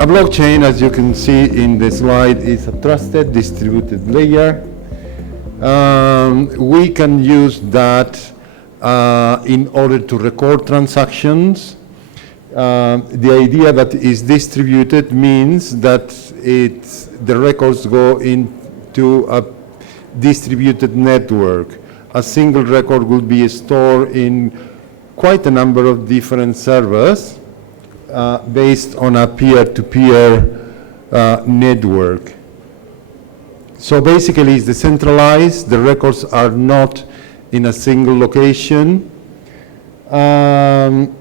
A blockchain, as you can see in the slide, is a trusted distributed layer. We can use that in order to record transactions. The idea that is distributed means that the records go into a distributed network. A single record will be stored in quite a number of different servers based on a peer-to-peer network. So basically it's decentralized. The records are not in a single location. And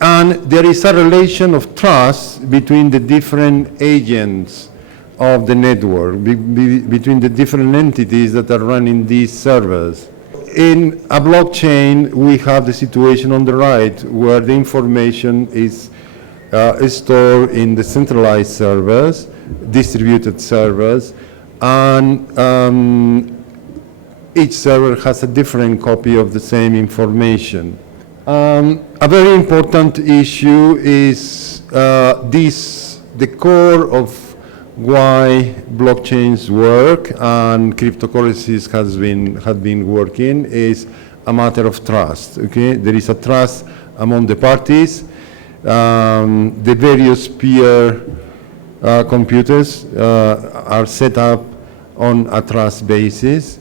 there is a relation of trust between the different agents of the network, between the different entities that are running these servers. In a blockchain, we have the situation on the right where the information is stored in the centralized servers, distributed servers, and each server has a different copy of the same information. A very important issue is the core of why blockchains work and cryptocurrencies have been working is a matter of trust. Okay, there is a trust among the parties. The various peer computers are set up on a trust basis.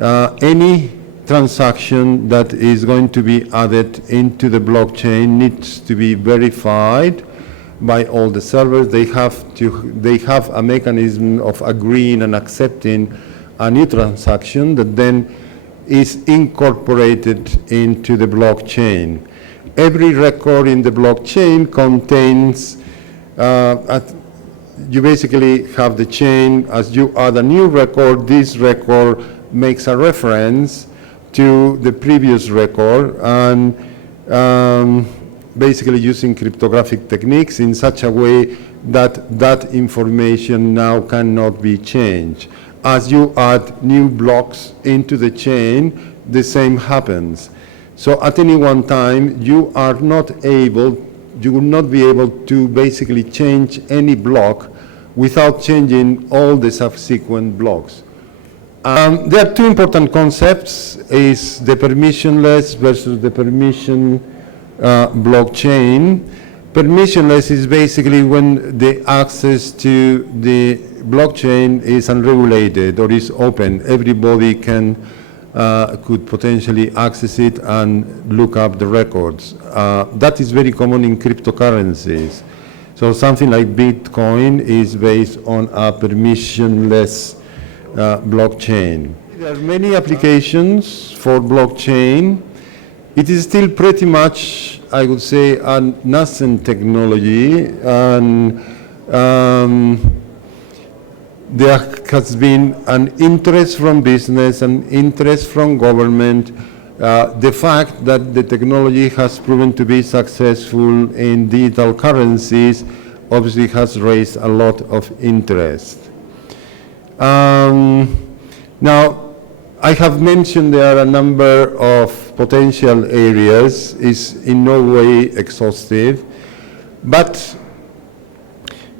Any transaction that is going to be added into the blockchain needs to be verified by all the servers. They have a mechanism of agreeing and accepting a new transaction that then is incorporated into the blockchain. Every record in the blockchain contains, you basically have the chain. As you add a new record, this record makes a reference to the previous record, and basically using cryptographic techniques in such a way that that information now cannot be changed. As you add new blocks into the chain, the same happens. So at any one time, you will not be able to basically change any block without changing all the subsequent blocks. There are two important concepts, is the permissionless versus the permission blockchain. Permissionless is basically when the access to the blockchain is unregulated or is open. Everybody could potentially access it and look up the records. That is very common in cryptocurrencies. So something like Bitcoin is based on a permissionless blockchain. There are many applications for blockchain. It is still pretty much, I would say, a nascent technology, and there has been an interest from business, an interest from government. The fact that the technology has proven to be successful in digital currencies obviously has raised a lot of interest. Now, I have mentioned there are a number of potential areas. Is in no way exhaustive, but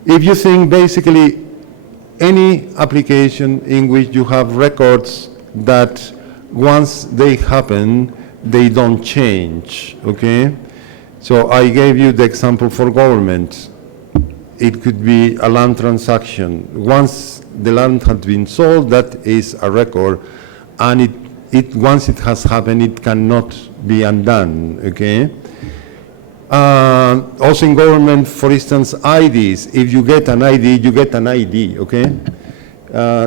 if you think basically any application in which you have records that once they happen, they don't change, okay? So I gave you the example for government. It could be a land transaction. Once the land has been sold, that is a record, and once it has happened, it cannot be undone, okay? Also in government, for instance, IDs. If you get an ID, you get an ID, okay?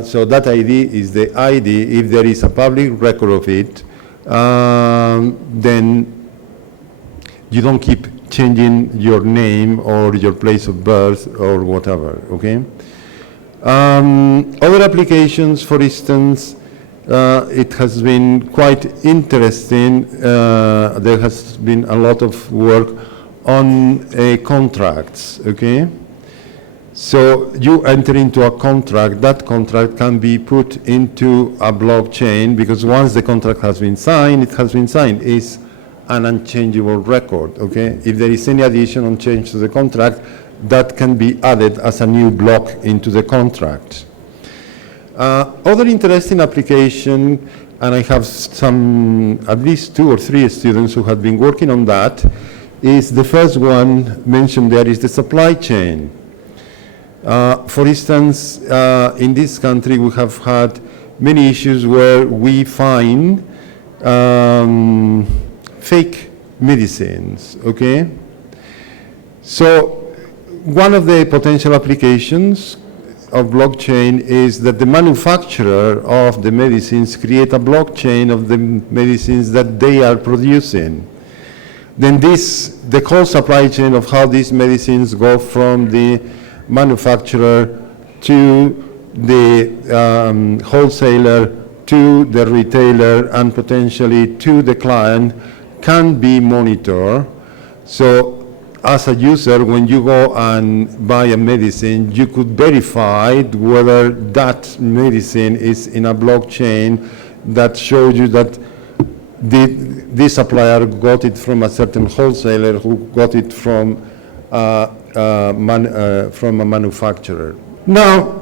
So that ID is the ID. If there is a public record of it, then you don't keep changing your name or your place of birth or whatever, okay? Other applications, for instance, it has been quite interesting. There has been a lot of work on contracts, okay? So you enter into a contract, that contract can be put into a blockchain because once the contract has been signed, it has been signed. It's an unchangeable record, okay? If there is any addition or change to the contract, that can be added as a new block into the contract. Other interesting application, and I have at least 2 or 3 students who have been working on that, is the first one mentioned there is the supply chain. For instance, in this country we have had many issues where we find fake medicines, okay? So one of the potential applications of blockchain is that the manufacturer of the medicines create a blockchain of the medicines that they are producing. Then the whole supply chain of how these medicines go from the manufacturer to the wholesaler, to the retailer, and potentially to the client can be monitored. So as a user, when you go and buy a medicine, you could verify whether that medicine is in a blockchain that shows you that this supplier got it from a certain wholesaler who got it from a manufacturer. Now,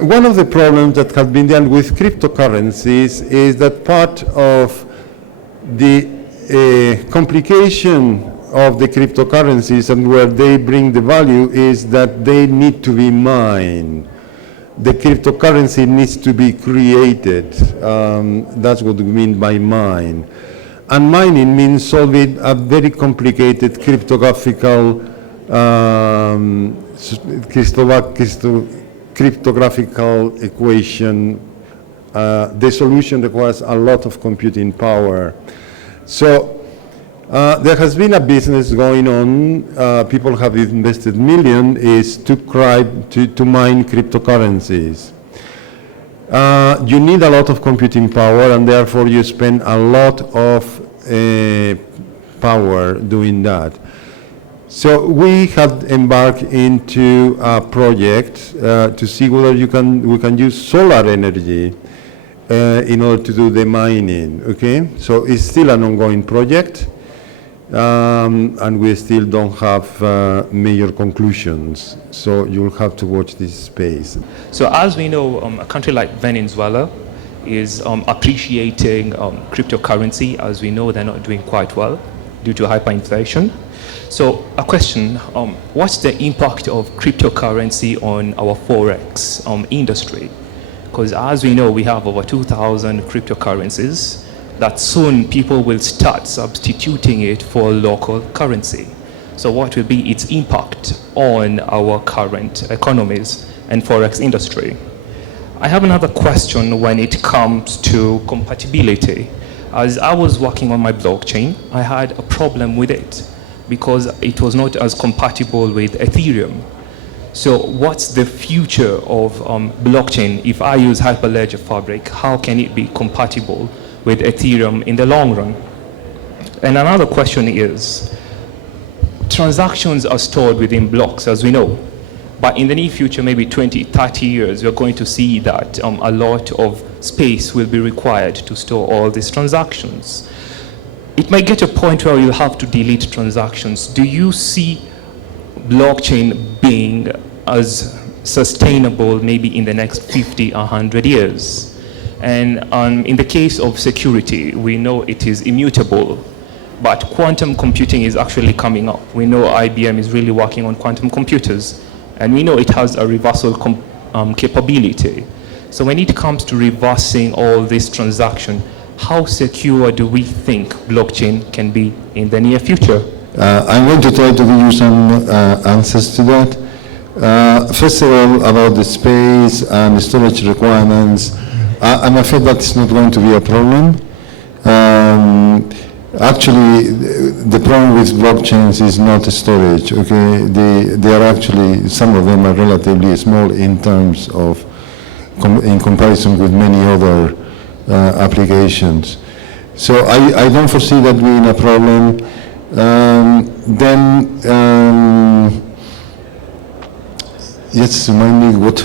one of the problems that has been dealt with cryptocurrencies is that part of the complication of the cryptocurrencies and where they bring the value is that they need to be mined. The cryptocurrency needs to be created. That's what we mean by mine. And mining means solving a very complicated cryptographical equation. The solution requires a lot of computing power. So there has been a business going on, people have invested millions, is to mine cryptocurrencies. You need a lot of computing power, and therefore you spend a lot of power doing that. So we had embarked into a project to see whether we can use solar energy in order to do the mining, okay? So it's still an ongoing project. And we still don't have major conclusions, so you'll have to watch this space. So as we know, a country like Venezuela is appreciating cryptocurrency. As we know, they're not doing quite well due to hyperinflation. So a question, what's the impact of cryptocurrency on our Forex industry? Because as we know, we have over 2,000 cryptocurrencies that soon people will start substituting it for local currency. So what will be its impact on our current economies and Forex industry? I have another question when it comes to compatibility. As I was working on my blockchain, I had a problem with it because it was not as compatible with Ethereum. So what's the future of blockchain? If I use Hyperledger Fabric, how can it be compatible with Ethereum in the long run? And another question is, transactions are stored within blocks, as we know, but in the near future, maybe 20, 30 years, we're going to see that a lot of space will be required to store all these transactions. It might get to a point where you'll have to delete transactions. Do you see blockchain being as sustainable maybe in the next 50, 100 years? And in the case of security, we know it is immutable, but quantum computing is actually coming up. We know IBM is really working on quantum computers, and we know it has a reversal capability. So when it comes to reversing all this transaction, how secure do we think blockchain can be in the near future? I'm going to try to give you some answers to that. First of all, about the space and the storage requirements, I'm afraid that's not going to be a problem. Actually, the problem with blockchains is not storage, okay? They are actually, some of them are relatively small in terms of, in comparison with many other applications. So I don't foresee that being a problem. Yes, remind me what...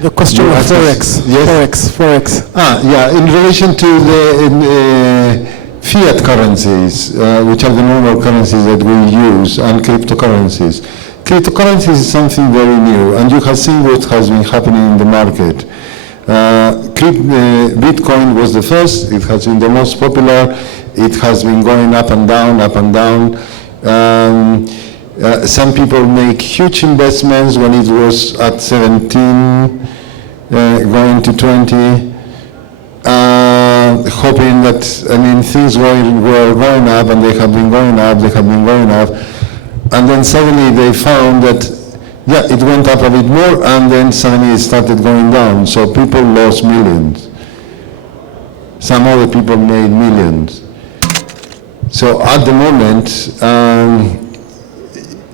the question of Forex. Yes. Forex. Yeah, in relation to the fiat currencies, which are the normal currencies that we use, and cryptocurrencies. Cryptocurrency is something very new, and you have seen what has been happening in the market. Bitcoin was the first, it has been the most popular, it has been going up and down, up and down. Some people make huge investments when it was at 17, going to 20, hoping that, things were going up, and they have been going up, and then suddenly they found that, it went up a bit more, and then suddenly it started going down, so people lost millions. Some other people made millions. So at the moment,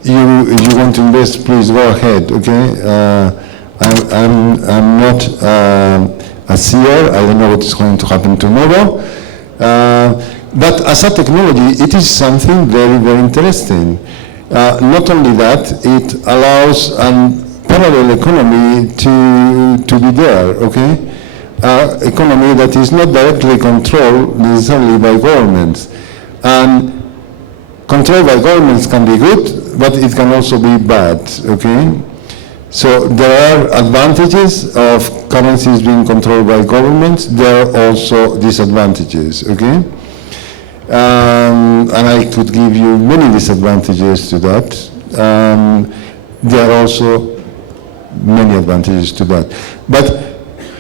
you want to invest, please go ahead, okay? I'm not a seer, I don't know what is going to happen tomorrow, but as a technology, it is something very, very interesting. Not only that, it allows a parallel economy to be there, okay? Economy that is not directly controlled necessarily by governments. And control by governments can be good, but it can also be bad, okay? So there are advantages of currencies being controlled by governments. There are also disadvantages, okay? And I could give you many disadvantages to that. There are also many advantages to that. But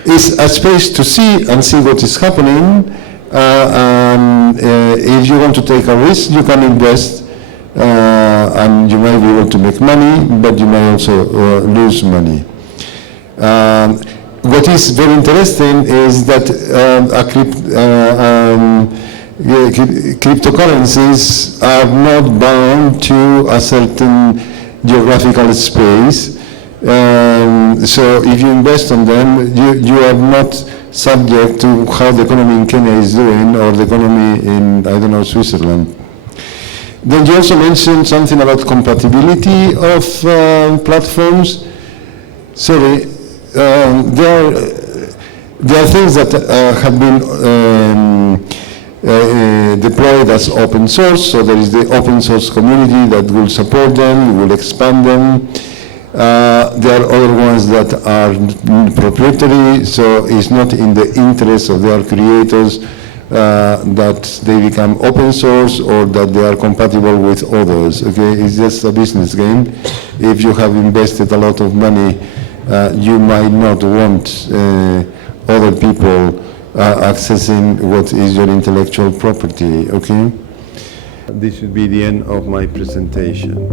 it's a space to see what is happening. If you want to take a risk, you can invest, and you may be able to make money, but you may also lose money. What is very interesting is that cryptocurrencies are not bound to a certain geographical space. So if you invest on them, you are not subject to how the economy in Kenya is doing, or the economy in, I don't know, Switzerland. Then you also mentioned something about compatibility of platforms. Sorry, there are things that have been deployed as open source, so there is the open source community that will support them, will expand them. There are other ones that are proprietary, so it's not in the interest of their creators that they become open source or that they are compatible with others, okay? It's just a business game. If you have invested a lot of money, you might not want other people accessing what is your intellectual property, okay? This should be the end of my presentation.